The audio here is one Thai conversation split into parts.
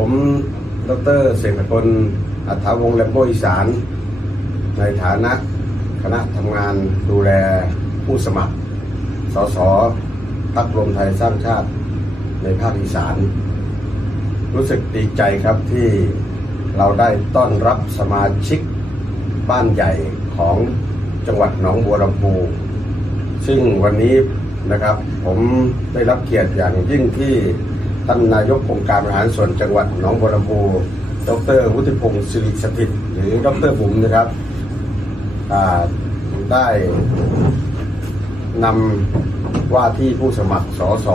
ผมดรเศรษฐพลอัฐาวงแลมโบอีสาน ในฐานะคณะทำงานดูแลผู้สมัคร สสพักรวมไทยสร้างชาติในภาคอีสาน รู้สึกดีใจครับที่เราได้ต้อนรับสมาชิกบ้านใหญ่ของจังหวัดหนองบัวลำพู ซึ่งวันนี้นะครับผมได้รับเกียรติอย่างยิ่งที่ ท่านนายกองค์การบริหารส่วนจังหวัดหนองบัวลำพูดรวุฒิพงศ์สิริสถิตหรือดรบุ๋มนะครับได้นำว่าที่ผู้สมัครสส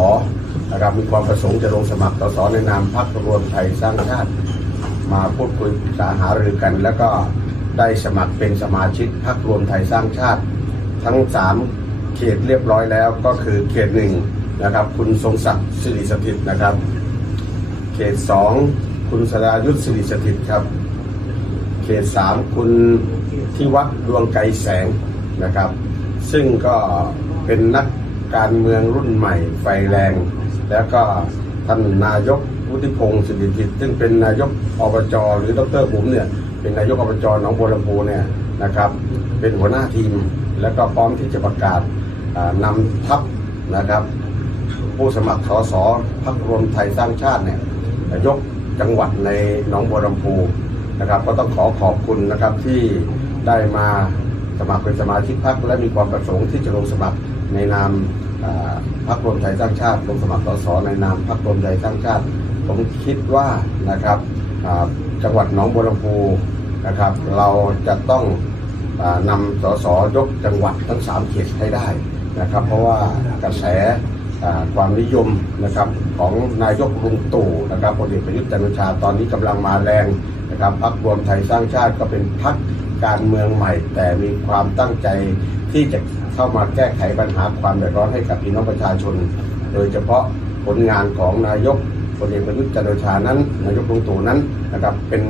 นะครับมีความประสงค์จะลงสมัครสสในนามพรรครวมไทยสร้างชาติ มาพูดคุยปรึกษาหารือกัน แล้วก็ได้สมัครเป็นสมาชิกพรรครวมไทยสร้างชาติ ทั้งสามเขตเรียบร้อยแล้วก็คือเขตหนึ่ง นะครับ คุณทรงศักดิ์สิริสถิตนะครับ เขตสองคุณสรายุทธสิริสถิตครับ เขตสามคุณที่วัดดวงไกรแสงนะครับ ซึ่งก็เป็นนักการเมืองรุ่นใหม่ไฟแรง แล้วก็ท่านนายกวุฒิพงศ์สิริกิต ซึ่งเป็นนายกอบจหรือดรบุ๋มเนี่ยเป็นนายกอบจหนองบัวลำพูเนี่ยนะครับ เป็นหัวหน้าทีม แล้วก็พร้อมที่จะประกาศนำทัพนะครับ ผู้สมัครสสพักรวมไทยสร้างชาติเนี่ยยกจังหวัดในหนองบัวลำพูนะครับ ก็ต้องขอขอบคุณนะครับที่ได้มาสมัครเป็นสมาชิกพรรคและมีความประสงค์ที่จะลงสมัครในนามพรรครวมไทยสร้างชาติ ลงสมัครสสในนามพรรครวมไทยสร้างชาติ ผมคิดว่านะครับจังหวัดหนองบัวลำพูนะครับ เราจะต้องอนำสสยกจังหวัดทั้งสามเขตให้ได้นะครับ เพราะว่ากระแส ความนิยมนะครับของนายกลุงตู่นะครับพลเอกประยุทธ์จันทร์โอชาตอนนี้กำลังมาแรงนะครับพรรครวมไทยสร้างชาติก็เป็นพรรคการเมืองใหม่ แต่มีความตั้งใจที่จะเข้ามาแก้ไขปัญหาความเดือดร้อนให้กับพี่น้องประชาชน โดยเฉพาะผลงานของนายกพลเอกประยุทธ์จันทร์โอชานั้น นายกลุงตู่นั้นนะครับเป็น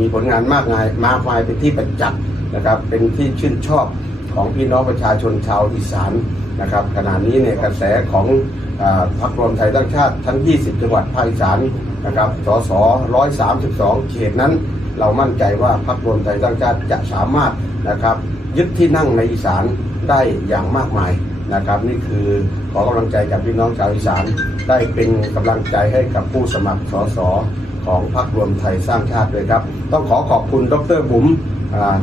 มีผลงานมากมายมากมายเป็นที่ประจักษ์นะครับเป็นที่ชื่นชอบของพี่น้องประชาชนชาวอีสาน นะครับขณะนี้เนี่ยกระแสของอพรรครวมไทยสร้างชาติทั้ง 20 จังหวัดภาคอีสานนะครับสส132 เขตนั้น เรามั่นใจว่าพรรครวมไทยสร้างชาติจะสามารถนะครับยึดที่นั่งในอีสานได้อย่างมากมายนะครับนี่คือขอกำลังใจจากพี่น้องชาวอีสานได้เป็นกำลังใจให้กับผู้สมัครสส ของพรรครวมไทยสร้างชาติเลยครับ ต้องขอขอบคุณดรบุ๋ม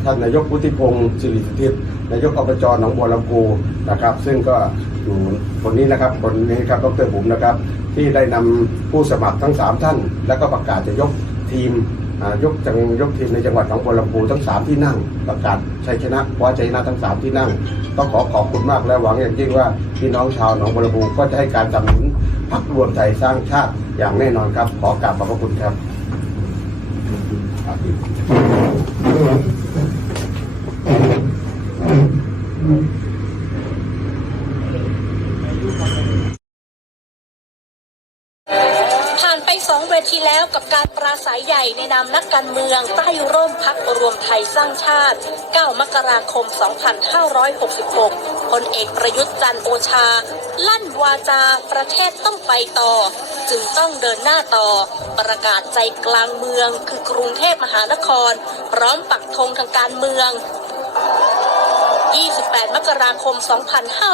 ท่านนายกวุฒิพงศ์สิริสถิตนายกอบจหนองบัวลำพูนะครับ ซึ่งก็อยู่คนนี้นะครับคนนี้ครับดรบุ๋มนะครับ ที่ได้นำผู้สมัครทั้ง 3 ท่าน แล้วก็ประกาศจะยกทีมยกจังยกทีมในจังหวัดหนองบัวลำพูทั้ง 3 ที่นั่ง ประกาศชัยชนะคว้าชัยชนะทั้ง 3 ที่นั่ง ต้องขอขอบคุณมากและหวังอย่างยิ่งว่าพี่น้องชาวหนองบัวลำพูก็จะให้การสนับสนุน พักรวมไทยสร้างชาติอย่างแน่นอนครับ ขอกราบขอบพระคุณครับ ผ่านไป สองเวทีแล้วกับการปราศัยใหญ่ในนามนักการเมืองใต้ร่มพักรวมไทยสร้างชาติ 9 มกราคม 2566พลเอกประยุทธ์จันโอชา ลั่นวาจาประเทศต้องไปต่อ จึงต้องเดินหน้าต่อ ประกาศใจกลางเมืองคือกรุงเทพมหานคร พร้อมปักธงทางการเมือง28 มกราคม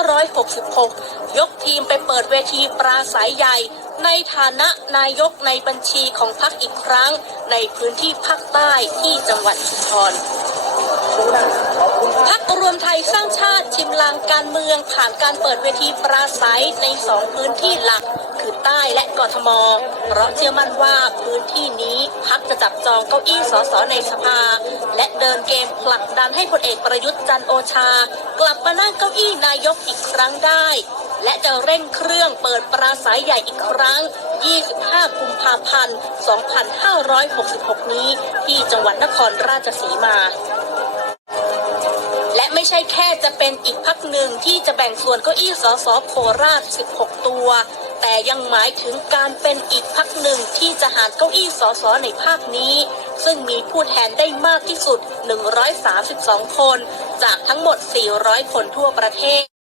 2566 ยกทีมไปเปิดเวทีปราศัยใหญ่ ในฐานะนายกในบัญชีของพรรคอีกครั้ง ในพื้นที่ภาคใต้ที่จังหวัดชุมพรพักรวมไทยสร้างชาติชิมลางการเมืองผ่านการเปิดเวทีปราศัยในสองพื้นที่หลัก คือใต้และกทม เพราะเชื่อมั่นว่าพื้นที่นี้พักจะจับจองเก้าอี้สสในสภา และเดินเกมผลักดันให้พลเอกประยุทธ์จันโอชา กลับมานั่งเก้าอี้นายกอีกครั้งได้ และจะเร่งเครื่องเปิดปราศัยใหญ่อีกครั้ง 25 กุมภาพันธ์ 2566 นี้ ที่จังหวัดนครราชสีมาและไม่ใช่แค่จะเป็นอีกพักหนึ่งที่จะแบ่งส่วนเก้าอี้สสโคราช 16 ตัว แต่ยังหมายถึงการเป็นอีกพักหนึ่งที่จะหารเก้าอี้สสในภาคนี้ ซึ่งมีผู้แทนได้มากที่สุด 132 คน จากทั้งหมด 400 คนทั่วประเทศ